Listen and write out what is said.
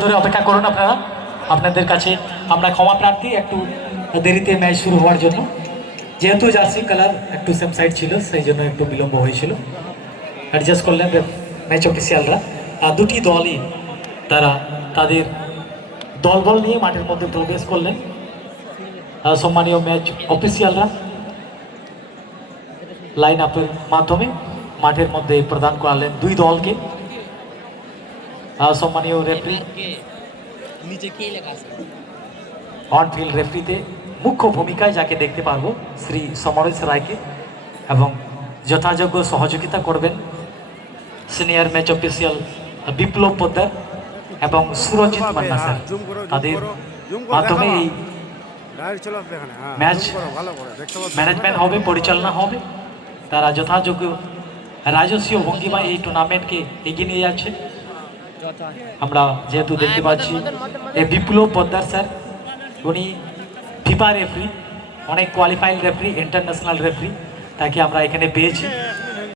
ধরে অপেক্ষা করুন আপনারা। আপনাদের কাছে আমরা ক্ষমা প্রার্থী একটু দেরিতে ম্যাচ শুরু হওয়ার জন্য, যেহেতু জার্সি কালার একটু সেম সাইড ছিল সেই জন্য একটু বিলম্ব হয়েছিল। অ্যাডজাস্ট করলেন ম্যাচ অফিসিয়ালরা। আর দুটি দলই তারা তাদের দলবল নিয়ে মাঠের মধ্যে প্রবেশ করলেন। সম্মানীয় ম্যাচ অফিসিয়ালরা লাইন আপের মাধ্যমে মাঠের মধ্যে প্রদান করালেন দুই দলকে। সম্মানীয় রেফারি অন ফিল্ড রেফারিতে মুখ্য ভূমিকায় যাকে দেখতে পারবো শ্রী সমরেশ রায়কে, এবং যথাযোগ্য সহযোগিতা করবেন সিনিয়র ম্যাচ অফিসিয়াল বিপ্লব পোদ্দার এবং সুরজিৎ মান্না স্যার। তাদের মাধ্যমে এই ম্যাচ ম্যানেজমেন্ট হবে, পরিচালনা হবে। তারা যথাযোগ্য রাজস্বীয় ভঙ্গিমায় এই টুর্নামেন্টকে এগিয়ে নিয়ে যাচ্ছে। আমরা যেহেতু দেখতে পাচ্ছি এই বিপ্লব পোদ্দার স্যার, উনি ফিফা রেফারি, অনেক কোয়ালিফাইড রেফারি, ইন্টারন্যাশনাল রেফারি, তাকে আমরা এখানে পেয়েছি।